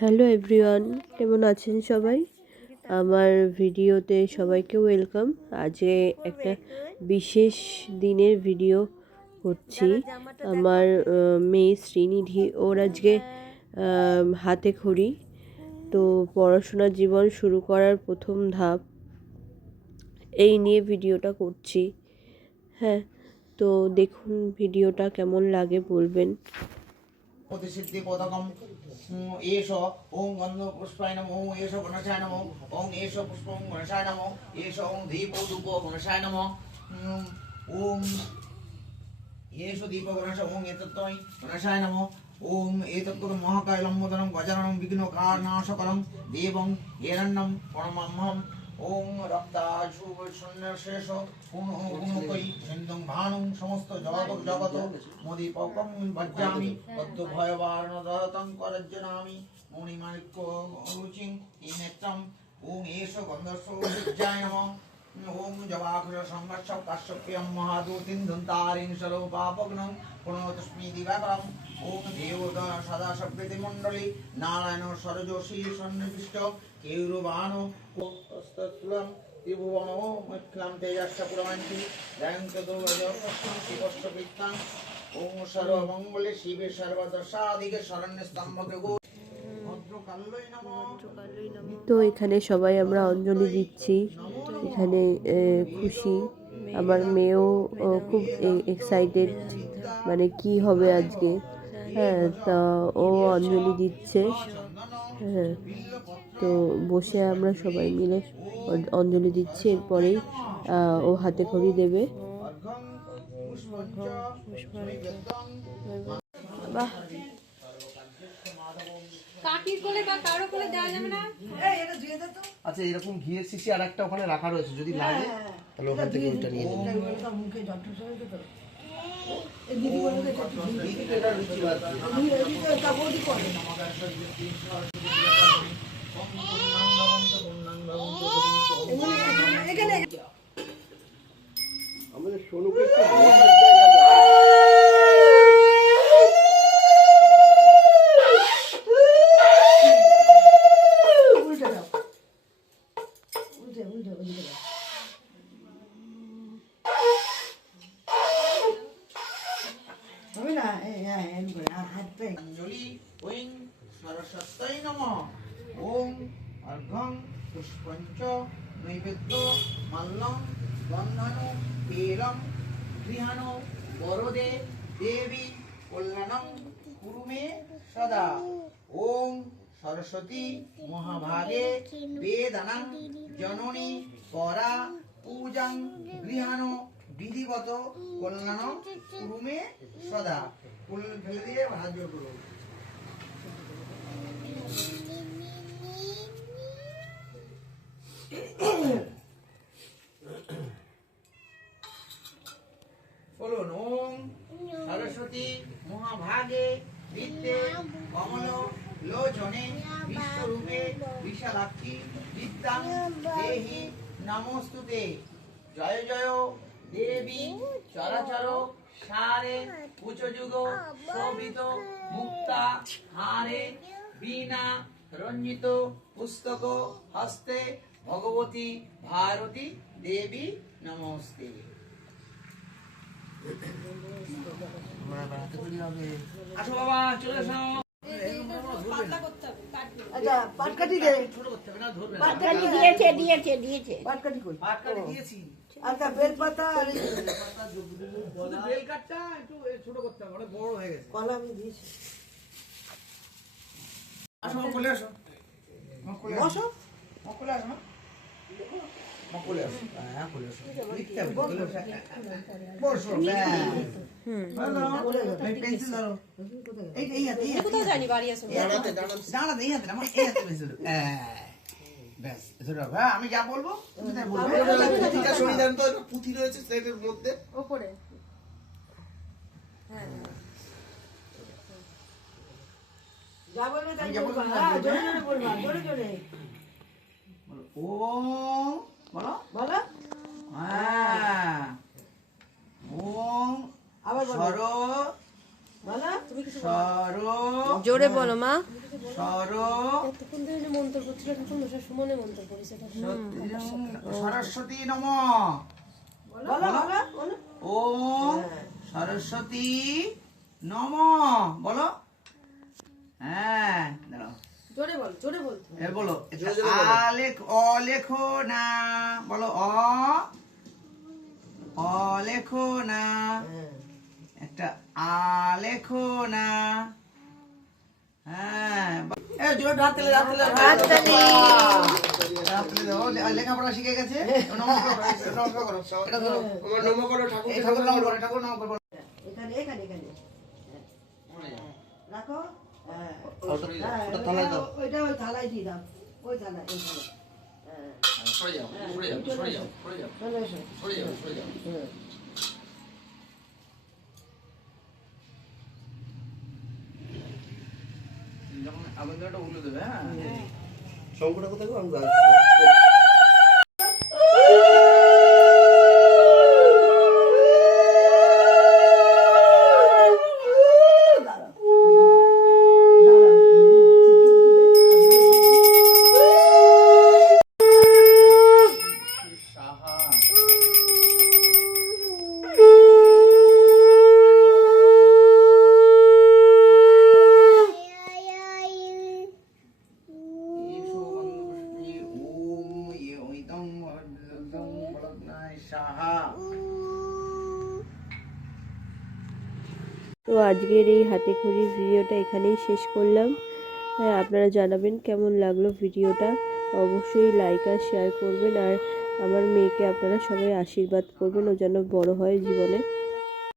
Hello everyone, কেমন আছেন সবাই? আমার ভিডিওতে সবাইকে ওয়েলকাম। আজকে একটা বিশেষ দিনের ভিডিও করছি। আমার মেয়ে শ্রীনিধি, ওর আজকে হাতে খড়ি। তো পড়াশোনার জীবন শুরু করার প্রথম ধাপ, এই নিয়ে ভিডিওটা করছি। হ্যাঁ, তো দেখুন ভিডিওটা কেমন লাগে বলবেন। প্রতিসিদ্ধি পদকম এষ ওং গন্ধ পুষ্পায় নমো এষ গণেশায় নমো ওং এষ পুষ্পং গণেশায় নমো এষ ওং দীপ ধূপ গণেশায় নমো ওং এষ দীপ গণেশ ওং এতত্তৈ গণেশায় নমো ওং এতত্তর মহাকায় লম্বোদরম গজাননম বিঘ্ন কারণাশকরম দেবং হিরণ্যম পরমাম্মহম ওং রক্তাশু সন্ন্যাসেশ গুণকৈ সিন্ধুং ভানুং সমস্ত জগত মোদি পকম বজ্জামি বদ্ধ ভয়বারণদরতং করজ্জনামি মণিমাণিক্য রুচিং ইনেত্তম ওং এষ গন্ধস্ব বিজ্জায় নমঃ ওং জবাক্ষর সংঘর্ষ কাশ্যপ্রিয়ম মহাদূতিন ধন্তারিং সর্বপাপগ্নং পুনঃতস্মি দিবাকরম ওং দেবদন সদা সভ্যতি মণ্ডলী নারায়ণ সরজোষী সন্নিবিষ্ট কেউরবাণ স্ততুলম ত্রিভুবন মুখ্যম তেজস্ব পুরমান্তি জয়ন্ত দুর্গজস্বপিত্তাং ওং সর্বমঙ্গলে শিবে সর্বদশাদিকে শরণ্য স্তম্ভকে গো ভদ্রকাল্যই নমঃ। তো এখানে সবাই আমরা অঞ্জলি দিচ্ছি। এখানে খুশি, আমার মেয়েও খুব এক্সাইটেড, মানে কি হবে আজকে। হ্যাঁ, তা ও অঞ্জলি দিচ্ছে। হ্যাঁ, তো বসে আমরা সবাই মিলে অঞ্জলি দিচ্ছি। এরপরেই ও হাতে খড়ি দেবে। বাহ, কাকির কোলে বা কারো কোলে দেওয়া যাবে না। আচ্ছা, এরকম ঘিয়ের শিশি আর একটা ওখানে রাখা রয়েছে, যদি লাগে তাহলে ওখান থেকে ওইটা নিয়ে নেব। আমাদের সোনুকে অঞ্জলি ওং সরস্বত্যৈ নমঃ ওং অর্ঘ্যং পুষ্পঞ্চ নৈবেদ্য মাল্যং বন্ধনু বেলং গৃহাণো বরদে দেবী কল্যাণং কুরু মে সদা ওং সরস্বতী মহাভাগে বেদানাং জননী পরা পূজাং গৃহাণো বিধিবত কল্যাণং কুরু মে সদা। ফুল ফেলে দিয়ে ভাজ্য করো। বলুন ওং সরস্বতী মহাভাগে বিদ্যে কমল লোচনে বিশ্বরূপে বিশালাক্ষী বিদ্যাং দেহি নমস্তুতে। জয় জয় দেবী চরাচর সারে উচ্চযুগ শোভিত মুক্তা হারে বীণা রঞ্জিত পুস্তক হস্তে ভগবতী ভারতী দেবী নমস্তে। আসো বাবা, চলে আসো। আচ্ছা, পাটকাঠি দে। পাটকাঠি দিয়েছে। পাটকাঠি কই? পাটকাঠি দিয়েছি। আচ্ছা, বেলপাতা আর শুধু বেল কাঠটা একটু ছোট করতে হবে, অনেক বড় হয়ে গেছে। কলা আমি দিয়েছি। আসো কোলে আসো। বসো। কোলে আসো না। কোলে আসো। হ্যাঁ, কোলে আসো। লিখতে হবে কোলে আসো। বসো। পেন্সিল ধরো। এই হাতে। কোথাও জানি বাড়ি আসো। দাঁড়াতে এই হাতে আমার এই হাতে পেন্সিল। ব্যাস, এসব হ্যাঁ, আমি যা বলবো তুমি তাই বলবে। পুঁতিটা সরিয়ে দেন তো, পুঁতি রয়েছে স্লেটের মধ্যে উপরে। হ্যাঁ, যা বলবে তাই বলবা। হ্যাঁ, জোরে জোরে বলবা, জোরে জোরে। ওম বলো। বলো। হ্যাঁ। ওম আবার বলো। সর বলো। তুমি কিছু সর জোরে বলো মা। সর এতক্ষণ ধরে মন্ত্র করছিল ঠাকুর মশাই সুমনে মন্ত্র করেছে ঠাকুর। সরস্বতী নম বলো বলো বলো ওম সরস্বতী নম বলো। হ্যাঁ দাঁড়াও জোরে বল জোরে বলতে হবে। এ বলো লেখো না বলো অ লেখো না, একটা লেখো না। হ্যাঁ জোরে হাততালি লেখাপড়া শিখে গেছে। নমস্কার করো, এটা ধরো। এই ঠাকুর নাম করো, ঠাকুর নাম করো। এখানে এখানে এখানে রাখো। হ্যাঁ ওটা থালায় দাও। ওইটা ওই থালায় দিয়ে দাও, ওই থালায় এই থালায়। হ্যাঁ চলে এসো। হুম। যখন আবেদনটা উল্লে দেবে। হ্যাঁ শঙ্করটা কোথায় গো? আমি তো আজকের এই হাতে খড়ির ভিডিওটা এখানেই শেষ করলাম। হ্যাঁ, আপনারা জানাবেন কেমন লাগলো ভিডিওটা, অবশ্যই লাইক আর শেয়ার করবেন। আর আমার মেয়েকে আপনারা সবাই আশীর্বাদ করবেন, ও যেন বড় হয় জীবনে।